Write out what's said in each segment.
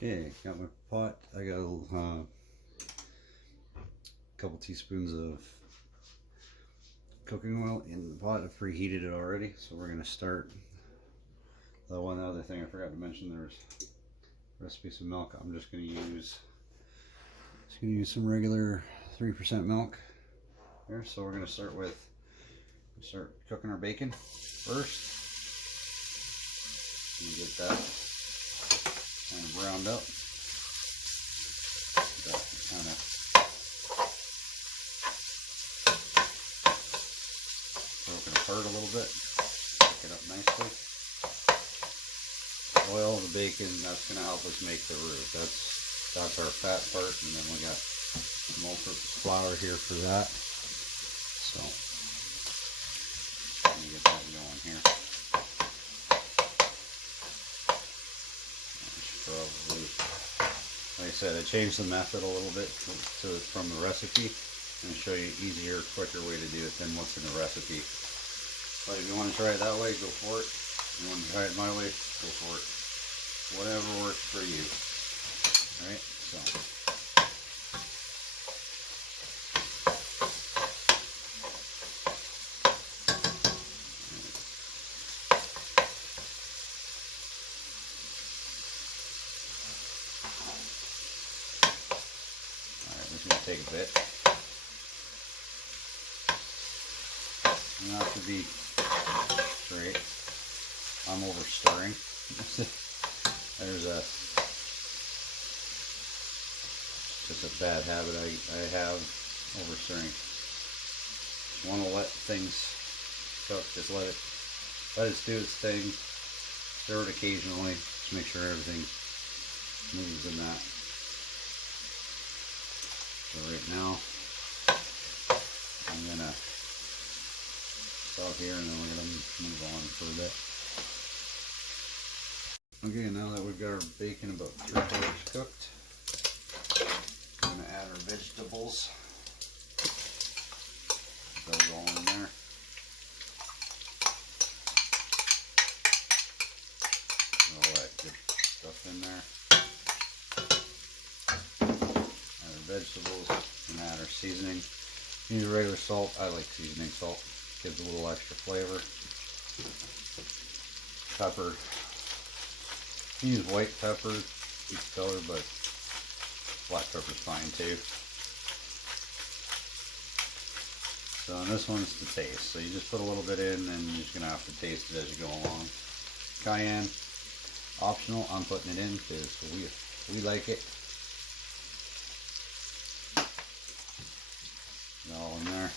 Okay, got my pot. I got a couple teaspoons of cooking oil in the pot. I've preheated it already, so we're gonna start. The one other thing I forgot to mention, there's recipes of milk. I'm just gonna use some regular 3% milk here. So we're gonna start cooking our bacon first. Get that kind of browned up. Kind of broken apart a little bit. Cook it up nicely. Oil the bacon, that's going to help us make the roux. That's our fat part, and then we got some all-purpose flour here for that. So let me get that going here. Probably, like I said, I changed the method a little bit from the recipe and show you easier, quicker way to do it than what's in the recipe. But if you want to try it that way, go for it. If you want to try it my way, go for it. Whatever works for you. Alright, so. This is going to take a bit. You don't have to be straight. I'm over stirring. There's just a bad habit I have, over stirring. Want to let things cook, just let it do its thing. Stir it occasionally, just make sure everything moves in that. So right now, I'm gonna stop here and then we're gonna move on for a bit. Okay, now that we've got our bacon about 3/4 cooked, I'm gonna add our vegetables. Those all in there. All that good stuff in there. Vegetables and add our seasoning. Use regular salt. I like seasoning salt. Gives a little extra flavor. Pepper. Use white pepper, each color, but black pepper's fine too. So and this one's to taste. So you just put a little bit in, and you're just gonna have to taste it as you go along. Cayenne, optional. I'm putting it in because we like it. All in there.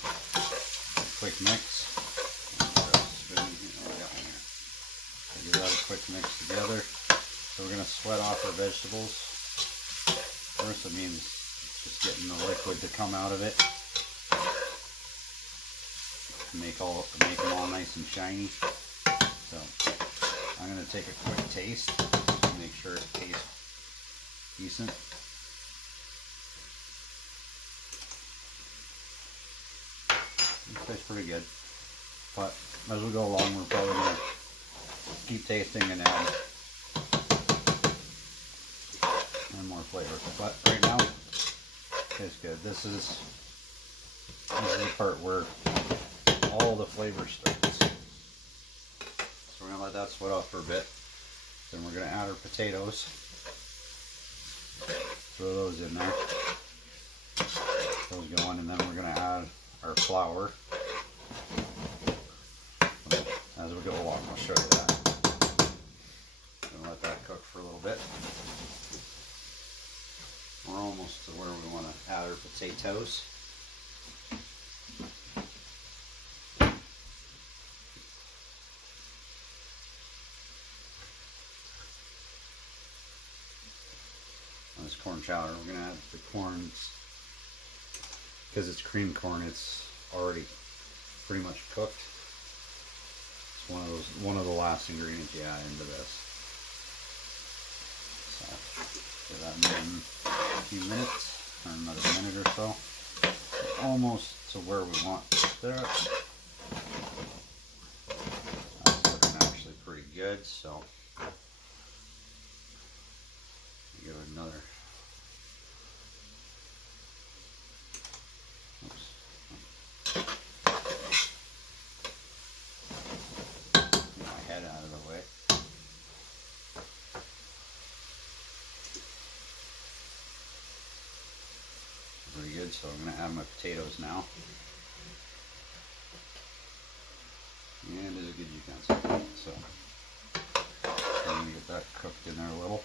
Quick mix. Give that a quick mix together. So we're going to sweat off our vegetables. First, it means just getting the liquid to come out of it. Make them all nice and shiny. So I'm going to take a quick taste to make sure it tastes decent. It tastes pretty good, but as we go along, we're probably going to keep tasting and add more flavor. But right now, it tastes good. This is the part where all the flavor starts. So we're going to let that sweat off for a bit. Then we're going to add our potatoes. Throw those in there. Those going, and then we're going to add our flour. As we go along, I'll show you that. Gonna let that cook for a little bit. We're almost to where we want to add our potatoes. On this corn chowder, we're gonna add the corn. Because it's cream corn, it's already pretty much cooked. It's one of the last ingredients you add into this. So get that in a few minutes, or another minute or so. Almost to where we want there. That's looking actually pretty good. So give it good, so I'm going to add my potatoes now. And it's a good utensil. So I'm going to get that cooked in there a little.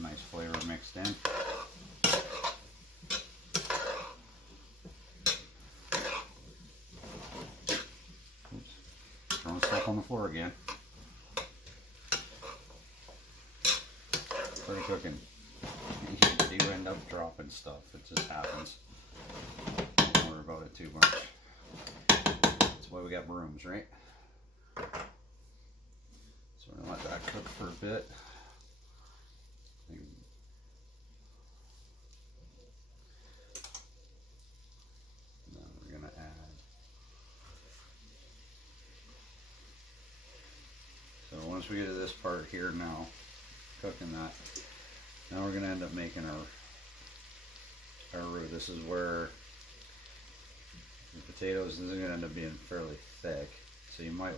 Nice flavor mixed in. Oops. Throwing stuff on the floor again. Pretty cooking. You do end up dropping stuff. It just happens. Don't worry about it too much. That's why we got brooms, right? So we're gonna let that cook for a bit. Then we're gonna add. So once we get to this part here now, cooking that, now we're gonna end up making our roux. This is where the potatoes is gonna end up being fairly thick. So you might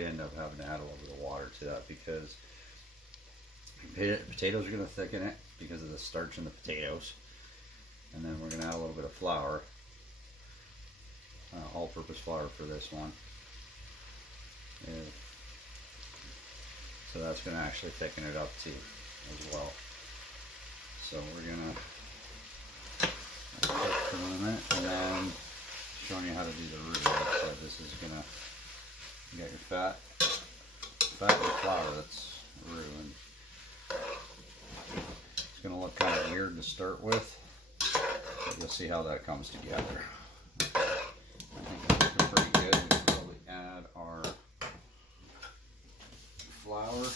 end up having to add a little bit of water to that because potatoes are going to thicken it because of the starch in the potatoes. And then we're going to add a little bit of flour, all-purpose flour for this one. So that's going to actually thicken it up too as well. So we're going to cook for a minute and then showing you how to do the roux. So this is going to, you got your fat and flour, that's roux. And it's going to look kind of weird to start with, but you'll see how that comes together. I think that's looking pretty good. We can probably add our flour.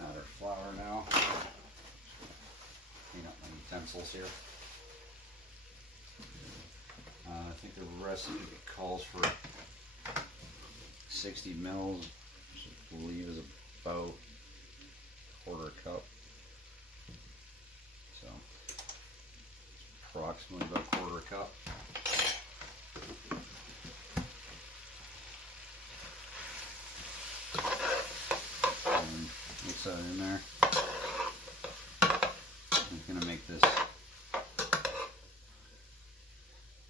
Add our flour now. Clean up my utensils here. I think the recipe calls for 60 mils, which I believe is about a quarter cup. So approximately about a quarter cup. And mix that in there. I'm going to make this.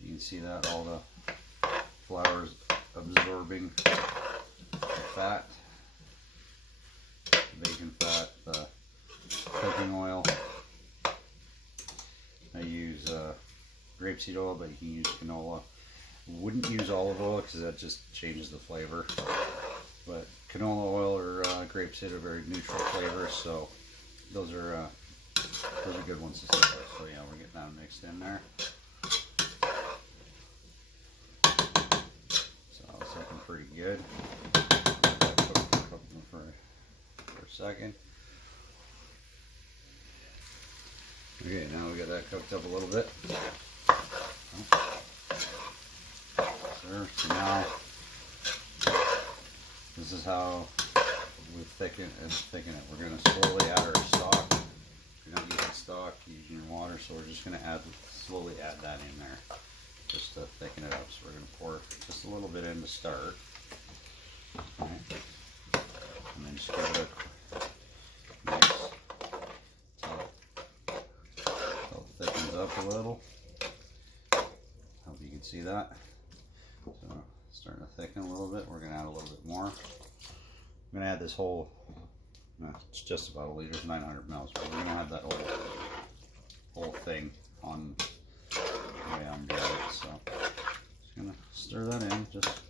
You can see that all the flour is absorbing the fat, the bacon fat, the cooking oil. I use grapeseed oil, but you can use canola. Wouldn't use olive oil because that just changes the flavor. But canola oil or grapeseed are very neutral flavors, so those are good ones to start with. So yeah, we're getting that mixed in there. Looking pretty good. Let that cook for a second. Okay, now we got that cooked up a little bit. So now this is how we thicken it. We're going to slowly add our stock. If you're not using stock, you're using your water, so we're just going to slowly add that in there, just to thicken it up. So we're going to pour just a little bit in to start. Right. And then just give it a mix until it thickens up a little. Hope you can see that. So starting to thicken a little bit. We're going to add a little bit more. I'm going to add this whole, it's just about a liter, 900 mils, but we're going to have that whole thing on the way I'm doing it. So just going to stir that in. Just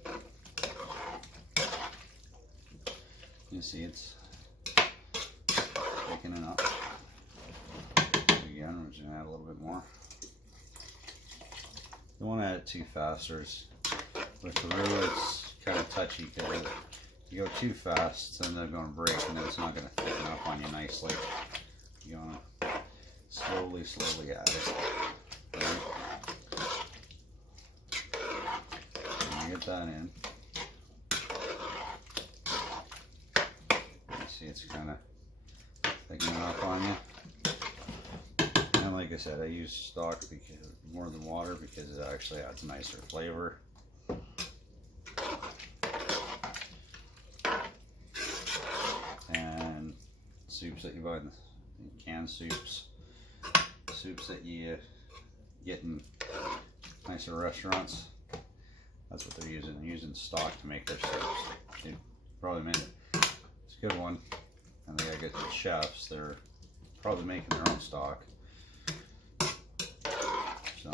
you see it's thickening up. Again, we're just going to add a little bit more. Don't want to add it too fast. With the roux, it's kind of touchy because if you go too fast, then they're going to break and then it's not going to thicken up on you nicely. You want to slowly add it. Right? And get that in. You see it's kind of thickening up on you. And like I said, I use stock because more than water because it actually adds nicer flavor. And soups that you buy in canned soups, soups that you get in nicer restaurants. That's what they're using. They're using stock to make their soups. They probably made it. It's a good one. And they gotta get the chefs. They're probably making their own stock. So,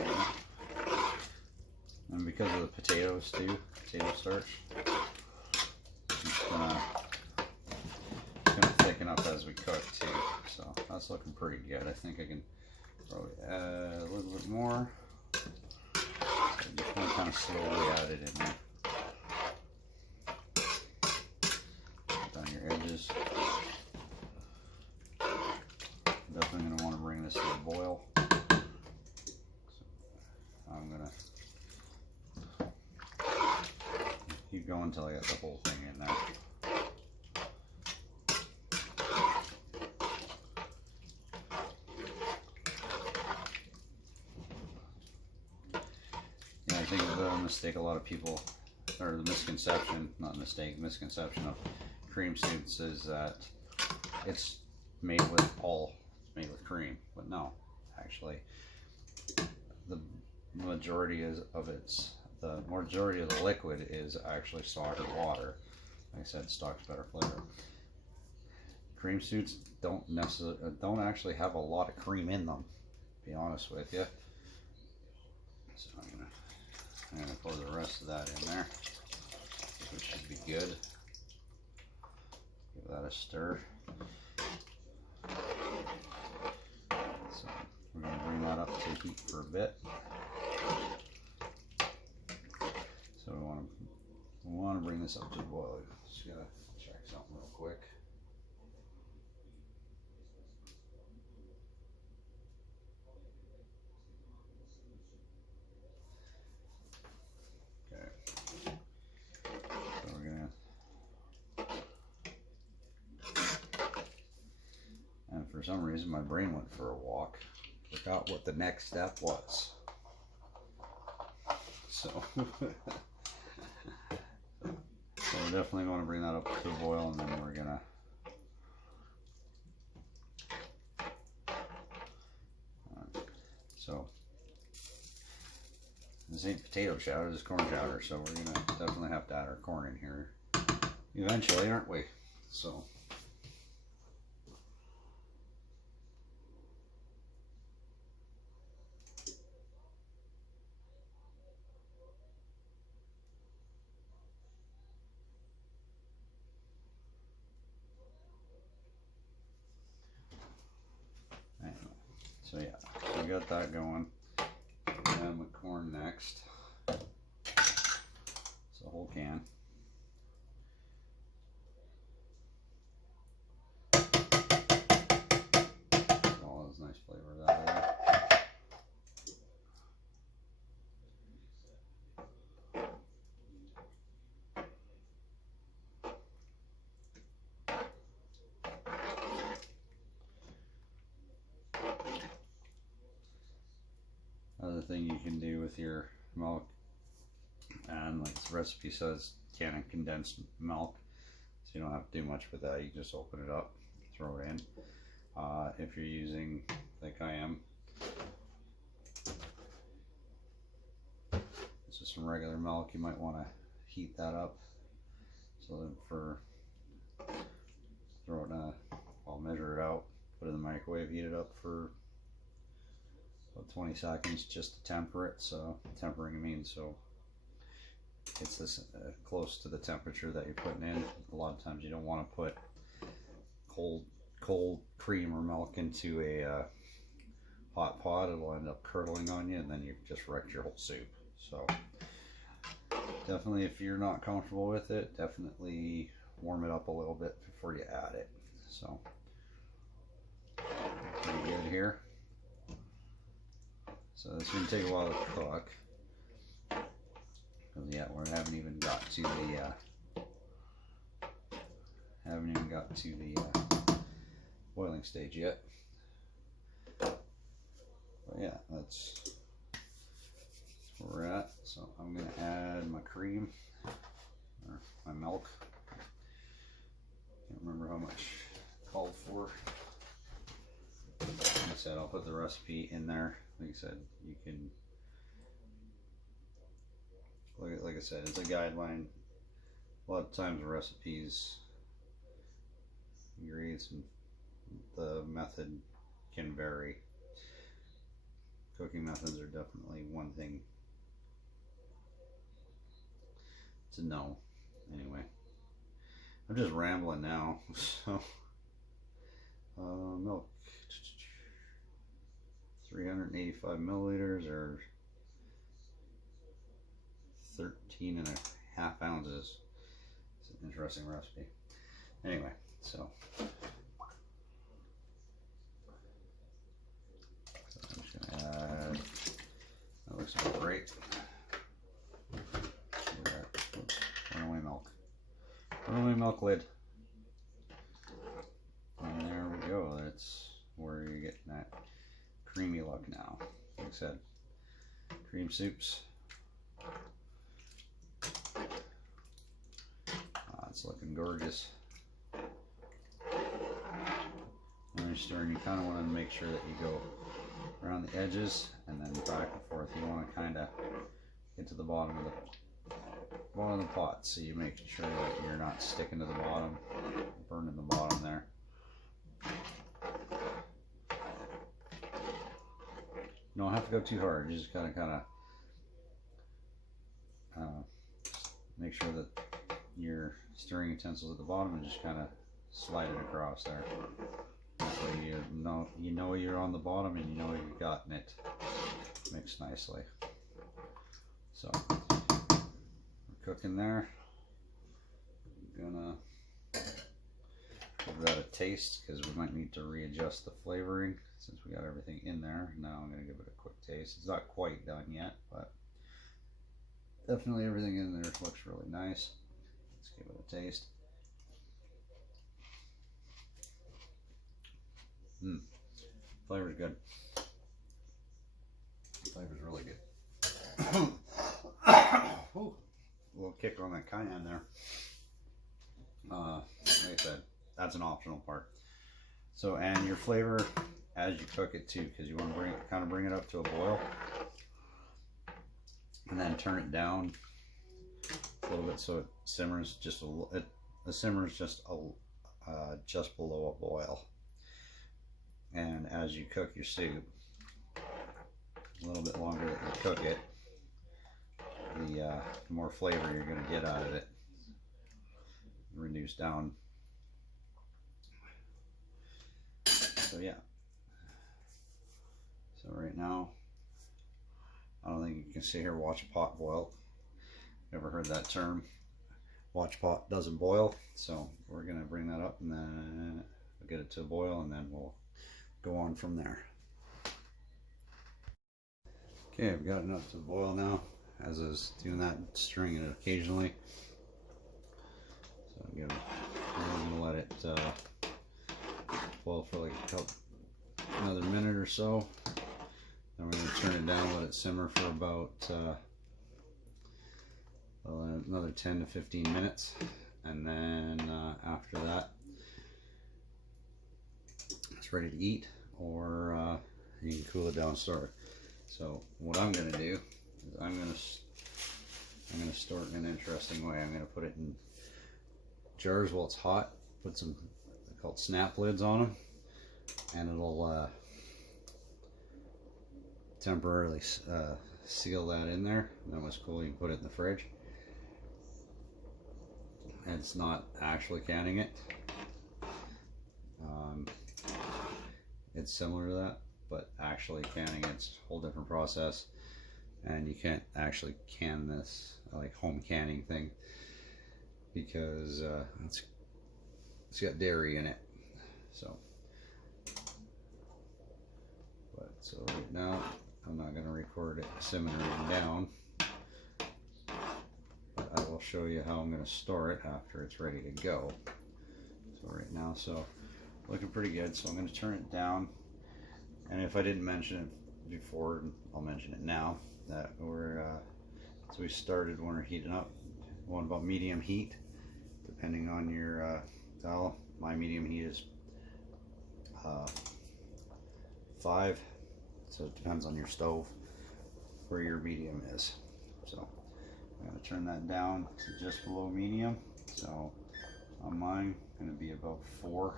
and because of the potatoes too, potato starch, it's gonna thicken up as we cook too. So that's looking pretty good. I think I can probably add a little bit more. So just want to kind of slowly add it in there. Put on your edges. Definitely going to want to bring this to a boil. So I'm going to keep going until I get the whole thing in there. Yeah, I think the mistake a lot of people, or the misconception, not mistake, misconception of cream soups is that it's made with cream, but no, actually the majority of the liquid is actually stock or water. Like I said, stock's better flavor. Cream soups don't actually have a lot of cream in them, to be honest with you. So I'm gonna pour the rest of that in there, which should be good. Give that a stir. So we're going to bring that up to heat for a bit. So we want to bring this up to a boil. Just gotta check something real quick. Okay. So we're gonna. And for some reason, my brain went for a walk. Forgot what the next step was. So, we're definitely going to bring that up to a boil, and then we're gonna. So, this ain't potato chowder, this is corn chowder. So we're gonna definitely have to add our corn in here eventually, aren't we? So. So yeah, so we got that going. Add my corn next. It's a whole can. All has nice flavor that way. Other thing you can do with your milk, and like the recipe says, can of condensed milk, so you don't have to do much with that. You just open it up, throw it in. If you're using, like I am, this is some regular milk, you might want to heat that up. So then I'll measure it out, put it in the microwave, heat it up for about 20 seconds just to temper it. So tempering means so it's this close to the temperature that you're putting in. A lot of times you don't want to put cold cream or milk into a hot pot. It'll end up curdling on you, and then you've just wrecked your whole soup. So definitely, if you're not comfortable with it, definitely warm it up a little bit before you add it. So pretty good here. So this is going to take a while to cook, because yeah, we haven't even got to the boiling stage yet. But yeah, that's where we're at. So I'm going to add my cream, or my milk. Can't remember how much called for. Let's said, I'll put the recipe in there. Like I said, you can, like I said, it's a guideline. A lot of times recipes, ingredients, and the method can vary. Cooking methods are definitely one thing to know. Anyway, I'm just rambling now. So, milk, 385 milliliters or 13.5 ounces. It's an interesting recipe. Anyway, so I'm just gonna add, that looks about right. Runaway milk. Runaway milk lid. And there we go. That's where you're getting that creamy look now. Like I said, cream soups. It's looking gorgeous. When you're stirring, you kind of want to make sure that you go around the edges and then back and forth. You want to kind of get to the bottom of the pot, so you make sure that you're not sticking to the bottom, burning the bottom there. You don't have to go too hard. You just kind of make sure that your stirring utensils at the bottom and just kind of slide it across there. So you know you're on the bottom and you know you've gotten it mixed nicely. So we're cooking there. I'm gonna give that a taste because we might need to readjust the flavoring since we got everything in there. Now I'm gonna give it a quick taste. It's not quite done yet, but definitely everything in there looks really nice. Let's give it a taste. Flavor's good. Flavor's really good. Ooh, a little kick on that cayenne there. Like I said, that's an optional part. So, and your flavor as you cook it too, because you want to kind of bring it up to a boil, and then turn it down a little bit so it simmers just a little. It simmers just below a boil. And as you cook your soup, a little bit longer that you cook it, the more flavor you're going to get out of it. Reduce down. So yeah. So right now, I don't think you can sit here and watch a pot boil. Never heard that term. Watch pot doesn't boil. So we're going to bring that up and then we'll get it to a boil and then we'll go on from there. Okay, I've got it up to the boil now. As I was doing that, stirring it occasionally. So I'm gonna let it boil for like another minute or so. Then we're gonna turn it down, let it simmer for about another 10 to 15 minutes, and then after that, it's ready to eat, or you can cool it down, store it. So what I'm gonna do is I'm gonna store it in an interesting way. I'm gonna put it in jars while it's hot. Put some, they're called snap lids on them, and it'll temporarily seal that in there. And then what's cool, you can put it in the fridge. And it's not actually canning it. It's similar to that, but actually canning it's a whole different process. And you can't actually can this like home canning thing because it's got dairy in it. So, so right now I'm not going to record it simmering down, but I will show you how I'm going to store it after it's ready to go. So right now, so looking pretty good. So I'm going to turn it down, and if I didn't mention it before, I'll mention it now. That so we started when we're heating up. One about medium heat, depending on your style. My medium heat is 5. So it depends on your stove where your medium is. So I'm going to turn that down to just below medium. So on mine, going to be about 4.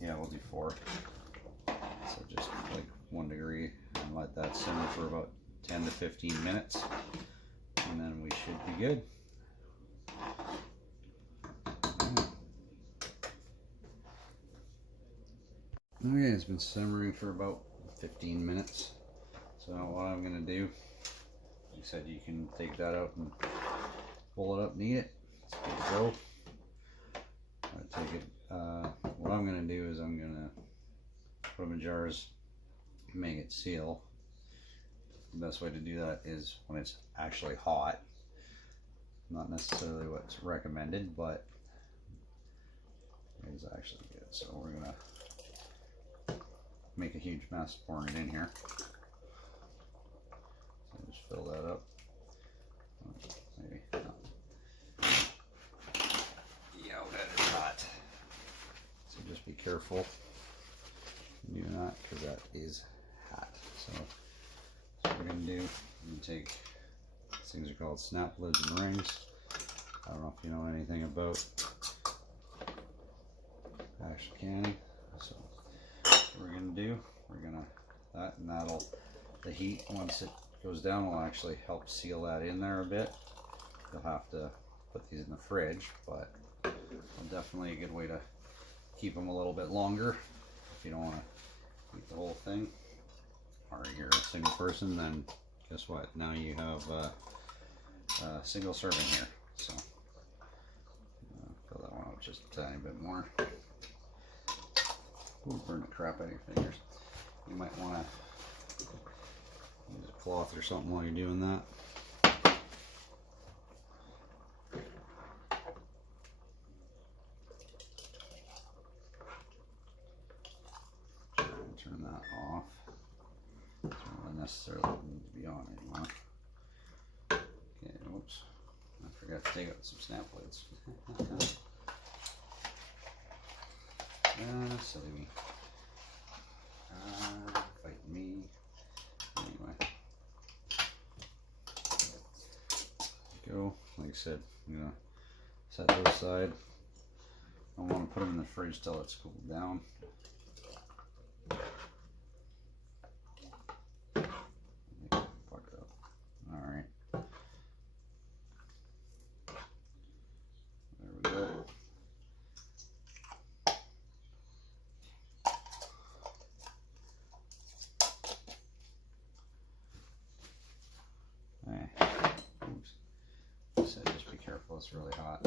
Yeah, we'll do 4. So just like 1 degree, and let that simmer for about 10 to 15 minutes, and then we should be good. Okay, it's been simmering for about 15 minutes. So now what I'm going to do, like I said, you can take that out and pull it up and eat it. It's good to go. I take it. What I'm going to do is I'm going to put them in jars, make it seal. The best way to do that is when it's actually hot. Not necessarily what's recommended, but it's actually good. So we're going to make a huge mess pouring it in here. So just fill that up. Maybe not. Yeah, that is hot. So just be careful. Do not, because that is hot. So what we're going to do, we're going to take, these things are called snap lids and rings. I don't know if you know anything about actual canning. So what we're going to do, we're going to, that'll, the heat, once it goes down, will actually help seal that in there a bit. You'll have to put these in the fridge, but definitely a good way to keep them a little bit longer if you don't want to eat the whole thing, or you're a single person. Then guess what, now you have a single serving here. So fill that one out just a tiny bit more. Ooh, burn the crap out of your fingers. You might want to use a cloth or something while you're doing that. Turn that off. It's not necessarily need to be on anymore. Okay, whoops. I forgot to take out some snap lids. Silly me. Fight me. Anyway. Go. Like I said, I'm going to set those aside. I want to put them in the fridge till it's cooled down. Alright. There we go. Oops. So just be careful, it's really hot.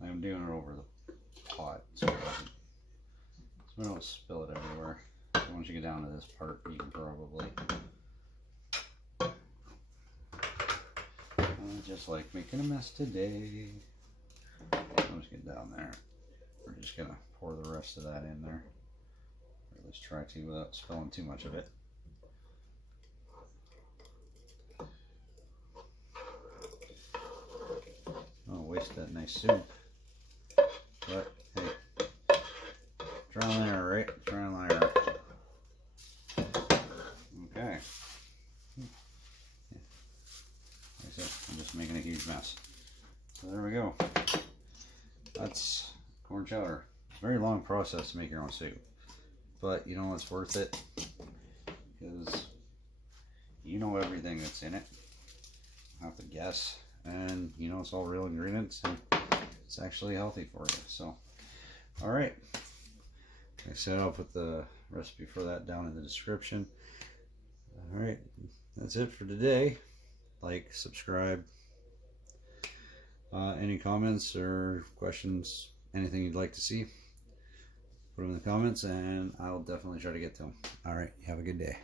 I'm doing it over the pot so we don't spill it everywhere. So once you get down to this part, you can probably just like making a mess today. Let's get down there. We're just gonna pour the rest of that in there. Or let's try to without spilling too much of it. Don't waste that nice soup. But hey, trial and error, right? Trial and error. Okay. Like I said, I'm just making a huge mess. So there we go. That's corn chowder. Very long process to make your own soup, but you know it's worth it because you know everything that's in it. You have to guess, and you know it's all real ingredients, and it's actually healthy for you. So, all right. Like I said, I'll put the recipe for that down in the description. All right, that's it for today. Like, subscribe. Any comments or questions, anything you'd like to see, put them in the comments, and I'll definitely try to get to them. All right, have a good day.